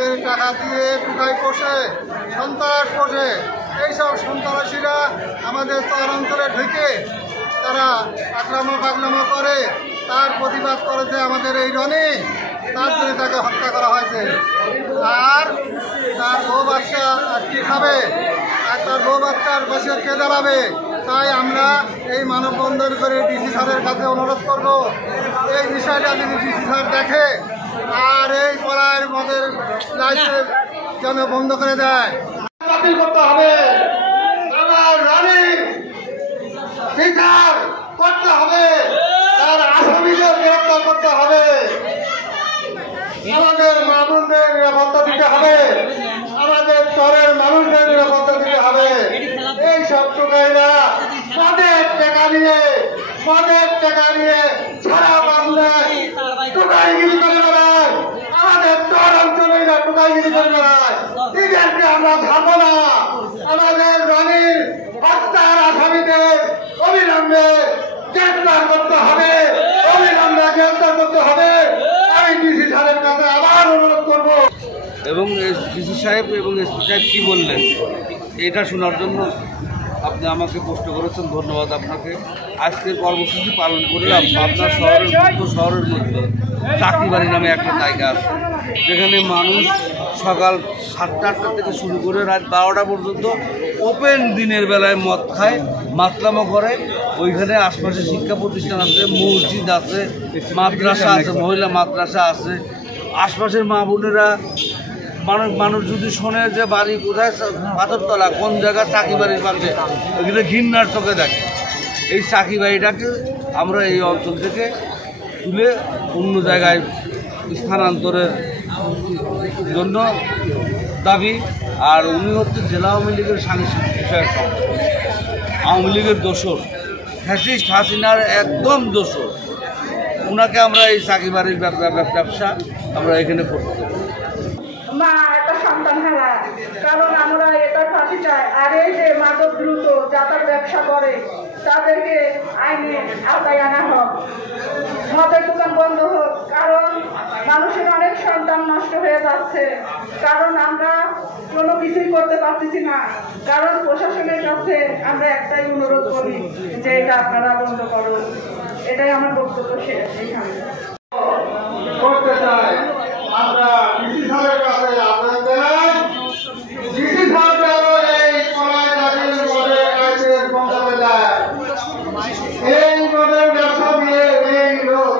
আমাদের টাকা দিয়ে টুকাই পোষে, সন্ত্রাস পোষে। এইসব সন্ত্রাসীরা আমাদের চরাঞ্চলে ঢুকে তারা আক্রমণ করে। তার প্রতিবাদ করেছে আমাদের এই রনি, তার জন্য তাকে হত্যা করা হয়েছে। আর তার বউ বাচ্চা আর কি খাবে, আর তার বউ বাচ্চার পাশে কে দাঁড়াবে? তাই আমরা এই মানববন্ধন করে ডিসি স্যারের কাছে অনুরোধ করব, এই বিষয়টা যদি ডিসি স্যার দেখে আর এই পড়ার মদের লাইসেন্স যেন বন্ধ করে দেয়। বাতিল করতে হবে, আমার রানীর বিচার করতে হবে, তার আসামিদের গ্রেপ্তার করতে হবে, আমাদের মানুষদের নিরাপত্তা দিতে হবে, আমাদের চরের মানুষদের নিরাপত্তা দিতে হবে। এই সব টুকাইরা মদের টাকা নিয়ে সারা বাংলায় টুকাইগিরি করে বেড়ায়, আমাদের চর অঞ্চলে টুকাইগিরি করে বেড়ায়। এদেরকে আমরা থামবো না। আমাদের রানীর হত্যার আসামিদের অবিলম্বে গ্রেপ্তার করতে হবে, অবিলম্বে গ্রেপ্তার করতে হবে। আমি ডিসি সাহেবের কাছে আবার অনুরোধ করবো। এবং ডিসি সাহেব এবং এসপি সাহেব কী বললেন এটা শোনার জন্য আপনি আমাকে প্রশ্ন করেছেন, ধন্যবাদ আপনাকে। আজকের কর্মসূচি পালন করলাম পাবনা শহরের মধ্যে চাকরিবাড়ি নামে একটা জায়গা আছে, যেখানে মানুষ সকাল 7টা-8টা থেকে শুরু করে রাত 12টা পর্যন্ত ওপেন দিনের বেলায় মদ খায়, মাতলামো করে। ওইখানে আশপাশে শিক্ষা প্রতিষ্ঠান আছে, মসজিদ আছে, মাদ্রাসা আছে, মহিলা মাদ্রাসা আছে। আশপাশের মা বোনেরা মানুষ যদি শোনে যে বাড়ি কোথায়, পাথরতলা কোন জায়গায়, চাকরিবাড়ির পাশে, ওইখানে ঘৃণার চোখে দেখে। এই চাকরিবাড়িটাকে আমরা এই অঞ্চল থেকে তুলে অন্য জায়গায় স্থানান্তরের জন্য দাবি। আর উনি হচ্ছে জেলা আওয়ামী লীগের সাংস্কৃতিক বিষয়ক আওয়ামী লীগের দোসর, ফ্যাসিস্ট হাসিনার একদম দোসর। ওনাকে আমরা এই চাকরিবাড়ির ব্যবসা আমরা এখানে করতে দেবো। মা একটা সন্তান হারা, কারণ আমরা এটা ফাঁসি চাই। আর এই যে মাদক দ্রুত যাতায়াত ব্যবসা করে তাদেরকে আইনে আওতায় আনা হোক, মদের দোকান বন্ধ হোক, কারণ মানুষের অনেক সন্তান নষ্ট হয়ে যাচ্ছে। কারণ আমরা কোনো কিছুই করতে পারতেছি না, কারণ প্রশাসনের কাছে আমরা একটাই অনুরোধ করি যে এটা আপনারা বন্ধ করুন। এটাই আমার বক্তব্য শেষ এখানে। করতে চাই আমরা ডিসি সাহেবের কাছে আবেদন জানাই, ডিসি সাহেব যেন এই কড়াই দাবির মধ্যে লাইসেন্স বন্ধ করে দেয়। এই মদের ব্যবসা দিয়ে এই লোক